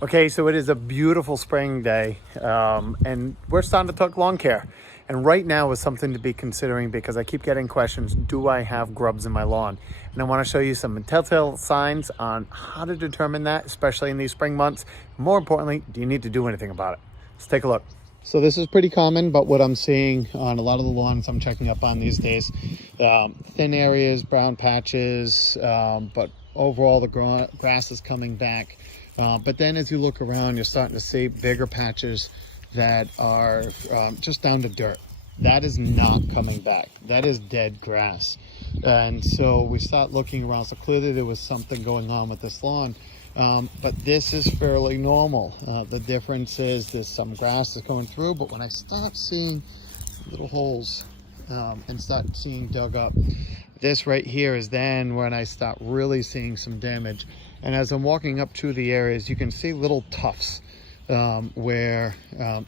Okay, so it is a beautiful spring day, and we're starting to talk lawn care. And right now is something to be considering because I keep getting questions, do I have grubs in my lawn? And I want to show you some telltale signs on how to determine that, especially in these spring months. More importantly, do you need to do anything about it? Let's take a look. So this is pretty common, but what I'm seeing on a lot of the lawns I'm checking up on these days, thin areas, brown patches, but overall the grass is coming back. But then as you look around, you're starting to see bigger patches that are just down to dirt. That is not coming back. That is dead grass. And so we start looking around. So clearly there was something going on with this lawn. But this is fairly normal. The difference is there's some grass that's going through, but when I start seeing little holes and start seeing dug up, this right here is then when I start really seeing some damage. And as I'm walking up to the areas, you can see little tufts where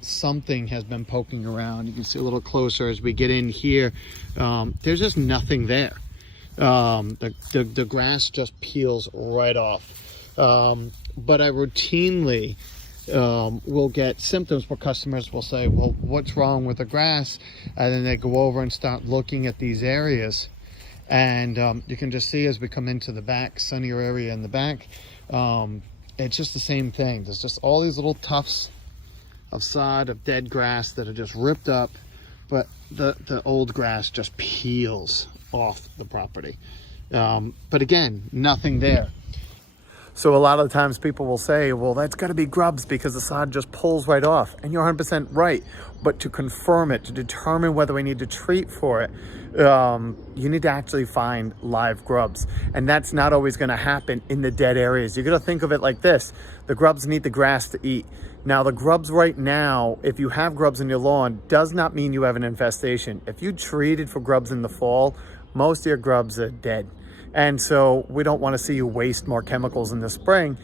something has been poking around. You can see a little closer as we get in here. There's just nothing there. The grass just peels right off. But I routinely will get symptoms where customers will say, well, what's wrong with the grass? And then they go over and start looking at these areas. And you can just see as we come into the back, sunnier area in the back, it's just the same thing. There's just all these little tufts of sod, of dead grass that are just ripped up, but the old grass just peels off the property. But again, nothing there. So a lot of the times people will say, well, that's got to be grubs because the sod just pulls right off. And you're 100% right. But to confirm it, to determine whether we need to treat for it, you need to actually find live grubs. And that's not always going to happen in the dead areas. You're going to think of it like this. The grubs need the grass to eat. Now, the grubs right now, if you have grubs in your lawn, does not mean you have an infestation. If you treated for grubs in the fall, most of your grubs are dead. And so we don't want to see you waste more chemicals in the spring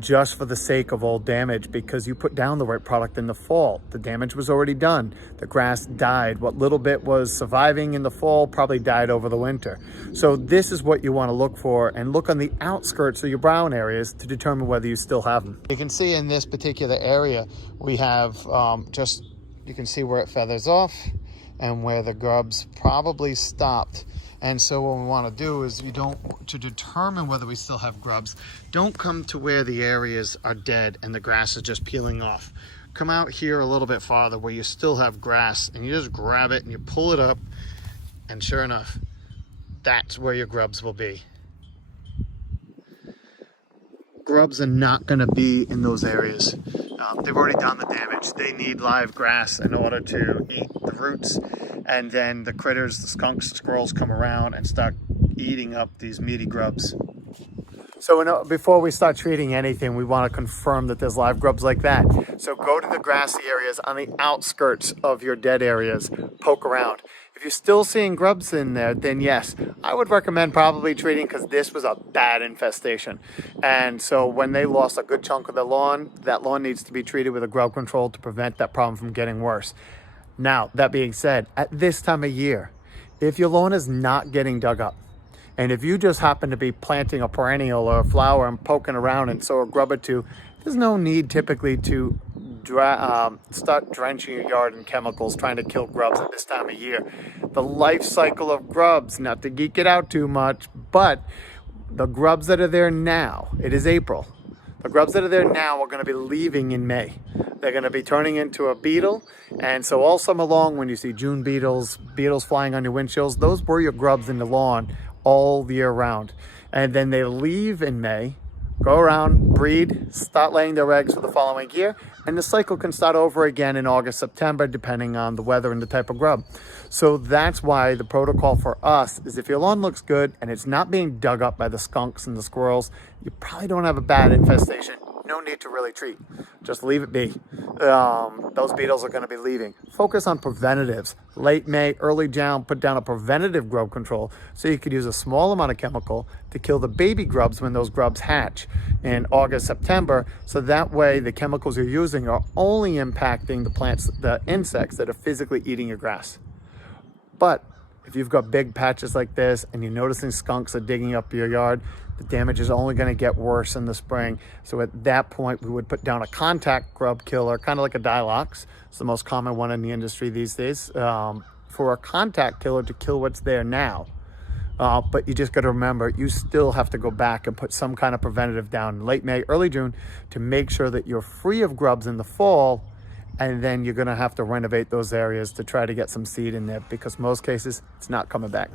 just for the sake of old damage, because you put down the right product in the fall. The damage was already done. The grass died. What little bit was surviving in the fall probably died over the winter. So this is what you want to look for, and look on the outskirts of your brown areas to determine whether you still have them. You can see in this particular area, we have you can see where it feathers off and where the grubs probably stopped. And so what we want to do is to determine whether we still have grubs, don't come to where the areas are dead and the grass is just peeling off. Come out here a little bit farther where you still have grass, and you just grab it and you pull it up, and sure enough, that's where your grubs will be. Grubs are not going to be in those areas. They've already done the damage. They need live grass in order to eat the roots, and then the critters, the skunks, the squirrels come around and start eating up these meaty grubs. So before we start treating anything, we want to confirm that there's live grubs like that. So go to the grassy areas on the outskirts of your dead areas, poke around. If you're still seeing grubs in there, then yes, I would recommend probably treating, because this was a bad infestation. And so when they lost a good chunk of the lawn, that lawn needs to be treated with a grub control to prevent that problem from getting worse. Now, that being said, at this time of year, if your lawn is not getting dug up, and if you just happen to be planting a perennial or a flower and poking around and sow a grub or two, there's no need typically to start drenching your yard in chemicals trying to kill grubs at this time of year. The life cycle of grubs, not to geek it out too much, but the grubs that are there now, it is April. The grubs that are there now are going to be leaving in May. They're going to be turning into a beetle. And so all summer long, when you see June beetles flying on your windshields, those were your grubs in the lawn all year round. And then they leave in May, go around, breed, start laying their eggs for the following year, and the cycle can start over again in August, September, depending on the weather and the type of grub. So that's why the protocol for us is, if your lawn looks good and it's not being dug up by the skunks and the squirrels, you probably don't have a bad infestation. No need to really treat. Just leave it be. Those beetles are going to be leaving. Focus on preventatives. Late May, early June, put down a preventative grub control, so you could use a small amount of chemical to kill the baby grubs when those grubs hatch in August, September. So that way the chemicals you're using are only impacting the plants, the insects that are physically eating your grass. But if you've got big patches like this and you're noticing skunks are digging up your yard, the damage is only going to get worse in the spring. So at that point, we would put down a contact grub killer, kind of like a Dilox. It's the most common one in the industry these days, for a contact killer to kill what's there now. But you just got to remember, you still have to go back and put some kind of preventative down in late May, early June to make sure that you're free of grubs in the fall. And then you're going to have to renovate those areas to try to get some seed in there, because most cases it's not coming back.